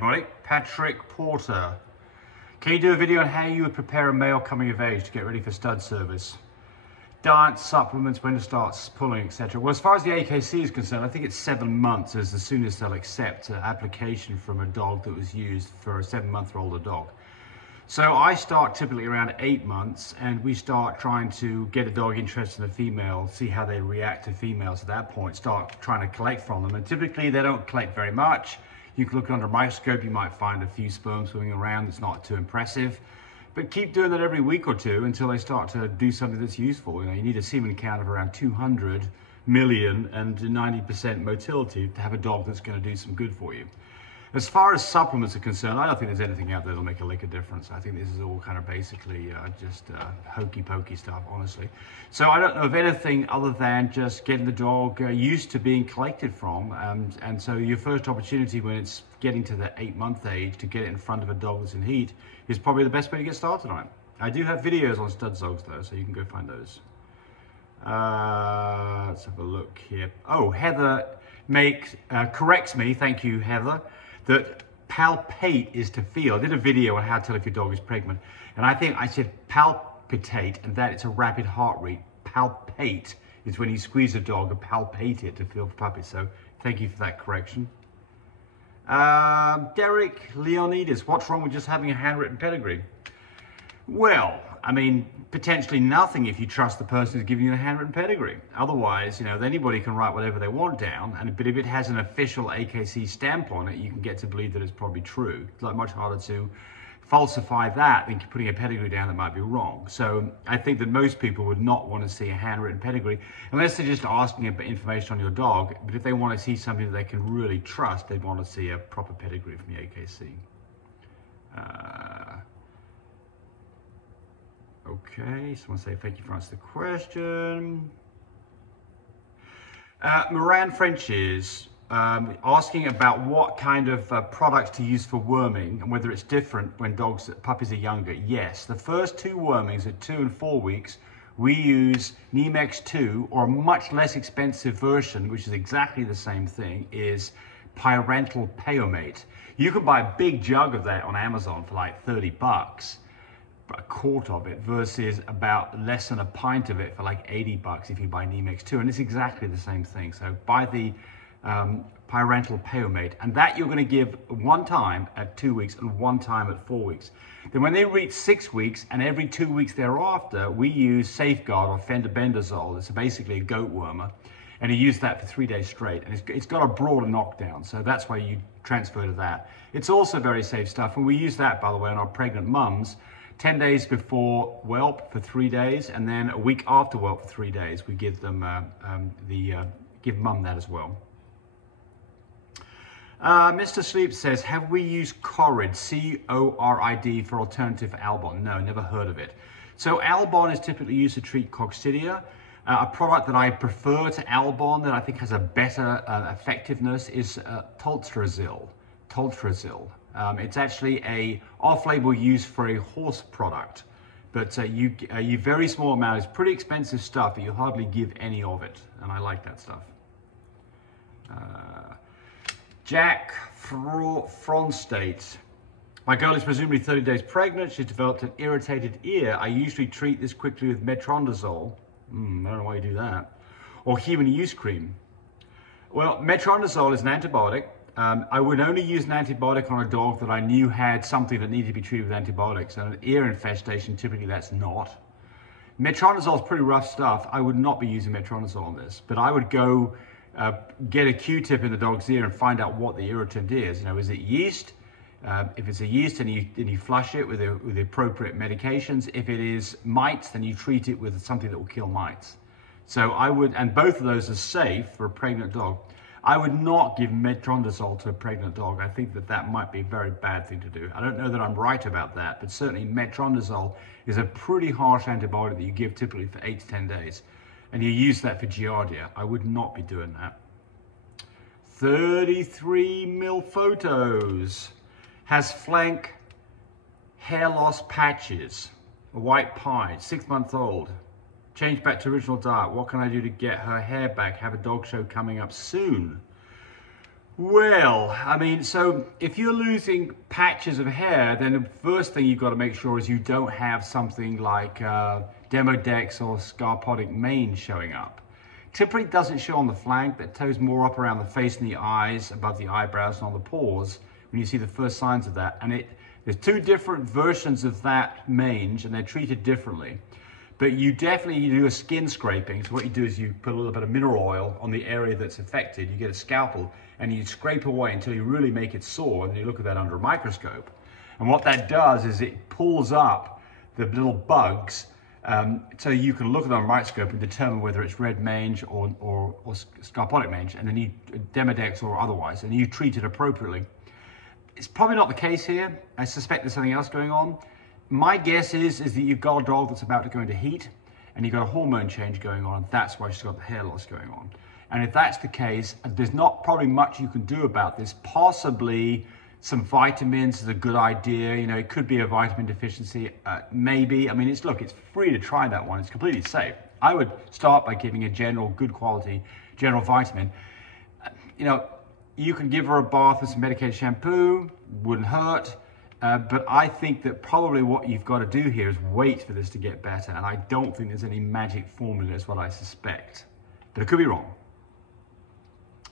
everybody, Patrick Porter. Can you do a video on how you would prepare a male coming of age to get ready for stud service? Diet, supplements, when to start pulling, etc. Well, as far as the AKC is concerned, I think it's 7 months is the soonest they'll accept an application from a dog that was used for a 7-month-old dog. So I start typically around 8 months, and we start trying to get a dog interested in a female, see how they react to females at that point, start trying to collect from them. And typically they don't collect very much. You can look under a microscope, you might find a few sperm swimming around that's not too impressive. But keep doing that every week or two until they start to do something that's useful. You need a semen count of around 200 million and 90% motility to have a dog that's going to do some good for you. As far as supplements are concerned, I don't think there's anything out there that'll make a lick of difference. I think this is all kind of basically just hokey pokey stuff, honestly. So I don't know of anything other than just getting the dog used to being collected from. And so your first opportunity when it's getting to the 8-month age to get it in front of a dog that's in heat is probably the best way to get started on it. I do have videos on stud dogs though, so you can go find those. Let's have a look here. Oh, Heather corrects me, thank you Heather, that palpate is to feel. I did a video on how to tell if your dog is pregnant, and I think I said palpitate, and that it's a rapid heart rate. Palpate is when you squeeze a dog and palpate it to feel for puppies. So thank you for that correction. Derek Leonidas, what's wrong with just having a handwritten pedigree? Well, I mean, potentially nothing if you trust the person who's giving you the handwritten pedigree. Otherwise, anybody can write whatever they want down, but if it has an official AKC stamp on it, you can get to believe that it's probably true. It's like much harder to falsify that than putting a pedigree down that might be wrong. So I think that most people would not want to see a handwritten pedigree unless they're just asking for information on your dog. But if they want to see something that they can really trust, they'd want to see a proper pedigree from the AKC. Okay, someone say thank you for answering the question. Moran French is asking about what kind of products to use for worming and whether it's different when puppies are younger. Yes, the first 2 wormings at 2 and 4 weeks, we use Nemex 2, or a much less expensive version, which is exactly the same thing, is Pyrantel Payomate. You can buy a big jug of that on Amazon for like $30. A quart of it versus about less than a pint of it for like $80 if you buy Nemex 2, and it's exactly the same thing. So buy the Pyrantel Payomate, and that you're going to give 1 time at 2 weeks and 1 time at 4 weeks. Then when they reach 6 weeks and every 2 weeks thereafter, we use Safeguard or fendobendazole. It's basically a goat wormer, and you use that for 3 days straight, and it's got a broader knockdown, so that's why you transfer to that. It's also very safe stuff, and we use that, by the way, on our pregnant mums 10 days before whelp for 3 days, and then a week after whelp for 3 days. We give them give mum that as well. Mr. Sleep says, have we used Corid, C-O-R-I-D, for alternative Albon? No, never heard of it. So Albon is typically used to treat coccidia. A product that I prefer to Albon that I think has a better effectiveness is Toltrazil. It's actually a off-label use for a horse product, but you very small amount. It's pretty expensive stuff, but you hardly give any of it, and I like that stuff. Jack Fronstate. My girl is presumably 30 days pregnant. She's developed an irritated ear. I usually treat this quickly with metronidazole. I don't know why you do that. Or human use cream. Well, metronidazole is an antibiotic. I would only use an antibiotic on a dog that I knew had something that needed to be treated with antibiotics. And an ear infestation, typically that's not. Metronidazole is pretty rough stuff. I would not be using metronidazole on this, but I would go get a Q-tip in the dog's ear and find out what the irritant is. Is it yeast? If it's a yeast, then you flush it with the appropriate medications. If it is mites, then you treat it with something that will kill mites. So I would, and both of those are safe for a pregnant dog. I would not give metronidazole to a pregnant dog. I think that might be a very bad thing to do. I don't know that I'm right about that, but certainly metronidazole is a pretty harsh antibiotic that you give typically for 8 to 10 days. And you use that for Giardia. I would not be doing that. 33 mil photos. Has flank hair loss patches. A white pie, 6-month-old. Change back to original diet. What can I do to get her hair back? Have a dog show coming up soon. Well, I mean, so if you're losing patches of hair, then the first thing you've got to make sure is you don't have something like Demodex or scarpodic mange showing up. Typically doesn't show on the flank, but toes more up around the face and the eyes, above the eyebrows and on the paws when you see the first signs of that. And there's two different versions of that mange and they're treated differently. But you do a skin scraping. So what you do is you put a little bit of mineral oil on the area that's affected. You get a scalpel and you scrape away until you really make it sore, and you look at that under a microscope. And what that does is it pulls up the little bugs, so you can look at it on a microscope and determine whether it's red mange or scarpodic mange, and then you Demodex or otherwise, and you treat it appropriately. It's probably not the case here. I suspect there's something else going on. My guess is that you've got a dog that's about to go into heat, and you've got a hormone change going on, and that's why she's got the hair loss going on. And if that's the case, there's not probably much you can do about this. Possibly some vitamins is a good idea. You know, it could be a vitamin deficiency, maybe. I mean, it's free to try that one. It's completely safe. I would start by giving a general, good quality, general vitamin. You know, you can give her a bath with some medicated shampoo, wouldn't hurt. But I think that probably what you've got to do here is wait for this to get better. And I don't think there's any magic formula is what I suspect. But it could be wrong.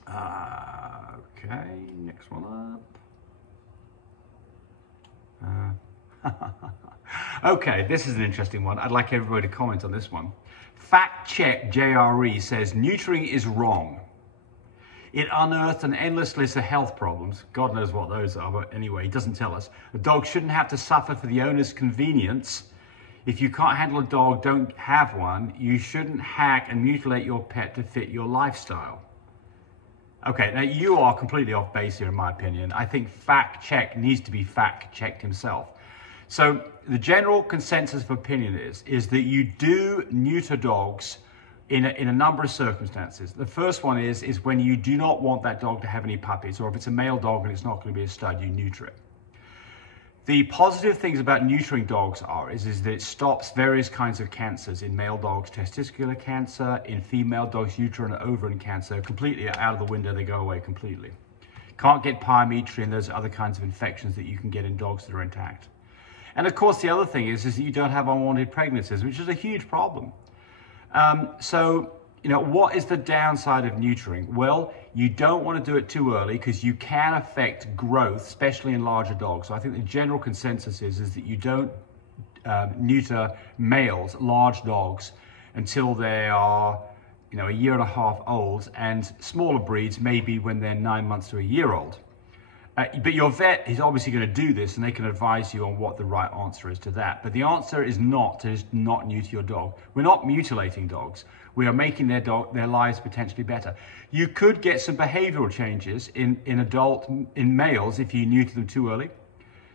Okay, next one up. Okay, this is an interesting one. I'd like everybody to comment on this one. Fact Check JRE says neutering is wrong. It unearthed an endless list of health problems. God knows what those are, but anyway, he doesn't tell us. A dog shouldn't have to suffer for the owner's convenience. If you can't handle a dog, don't have one. You shouldn't hack and mutilate your pet to fit your lifestyle. Okay, now you are completely off base here in my opinion. I think Fact Check needs to be fact checked himself. So the general consensus of opinion is that you do neuter dogs in a number of circumstances. The first one is when you do not want that dog to have any puppies, or if it's a male dog and it's not going to be a stud, you neuter it. The positive things about neutering dogs is that it stops various kinds of cancers. In male dogs, testicular cancer; in female dogs, uterine and ovarian cancer. Completely out of the window, they go away completely. Can't get pyometry and those other kinds of infections that you can get in dogs that are intact. And of course, the other thing is that you don't have unwanted pregnancies, which is a huge problem. So, you know, what is the downside of neutering? Well, you don't want to do it too early because you can affect growth, especially in larger dogs. So I think the general consensus is that you don't neuter males, large dogs, until they are, you know, 1.5 years old, and smaller breeds maybe when they're 9 months to 1 year old. But your vet is obviously going to do this, and they can advise you on what the right answer is to that. But the answer is not to just not neuter your dog. We're not mutilating dogs. We are making their lives potentially better. You could get some behavioral changes in males if you neuter them too early.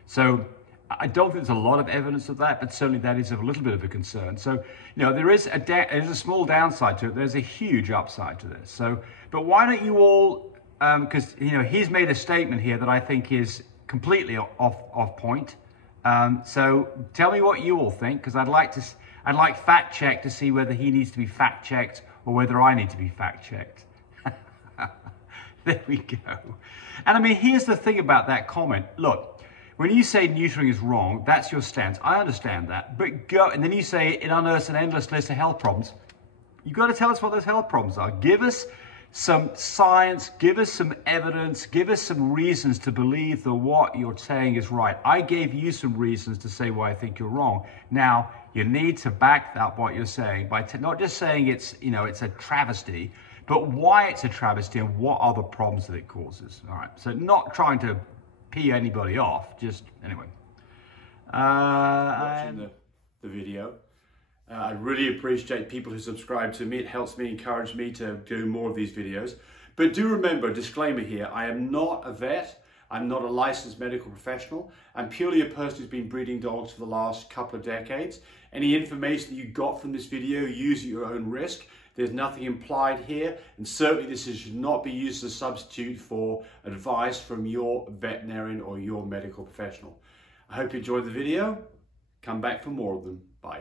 So I don't think there's a lot of evidence of that, but certainly that is a little bit of a concern. So, you know, there is a small downside to it. There's a huge upside to this. So, but why don't you all, because, you know, he's made a statement here that I think is completely off point. So tell me what you all think, because I'd like Fact Check to see whether he needs to be fact checked or whether I need to be fact checked. There we go. And I mean, here's the thing about that comment. Look, when you say neutering is wrong, that's your stance. I understand that. But go, and then you say it unearths an endless list of health problems. You've got to tell us what those health problems are. Give us some science, give us some evidence, give us some reasons to believe that what you're saying is right. I gave you some reasons to say why I think you're wrong. Now, you need to back up what you're saying by not just saying it's, you know, it's a travesty, but why it's a travesty and what are the problems that it causes. All right, so not trying to pee anybody off, just anyway. Watching the video. I really appreciate people who subscribe to me. It helps me, encourage me to do more of these videos. But do remember, disclaimer here, I am not a vet. I'm not a licensed medical professional. I'm purely a person who's been breeding dogs for the last couple of decades. Any information that you got from this video, use at your own risk. There's nothing implied here, and certainly this should not be used as a substitute for advice from your veterinarian or your medical professional. I hope you enjoyed the video. Come back for more of them. Bye.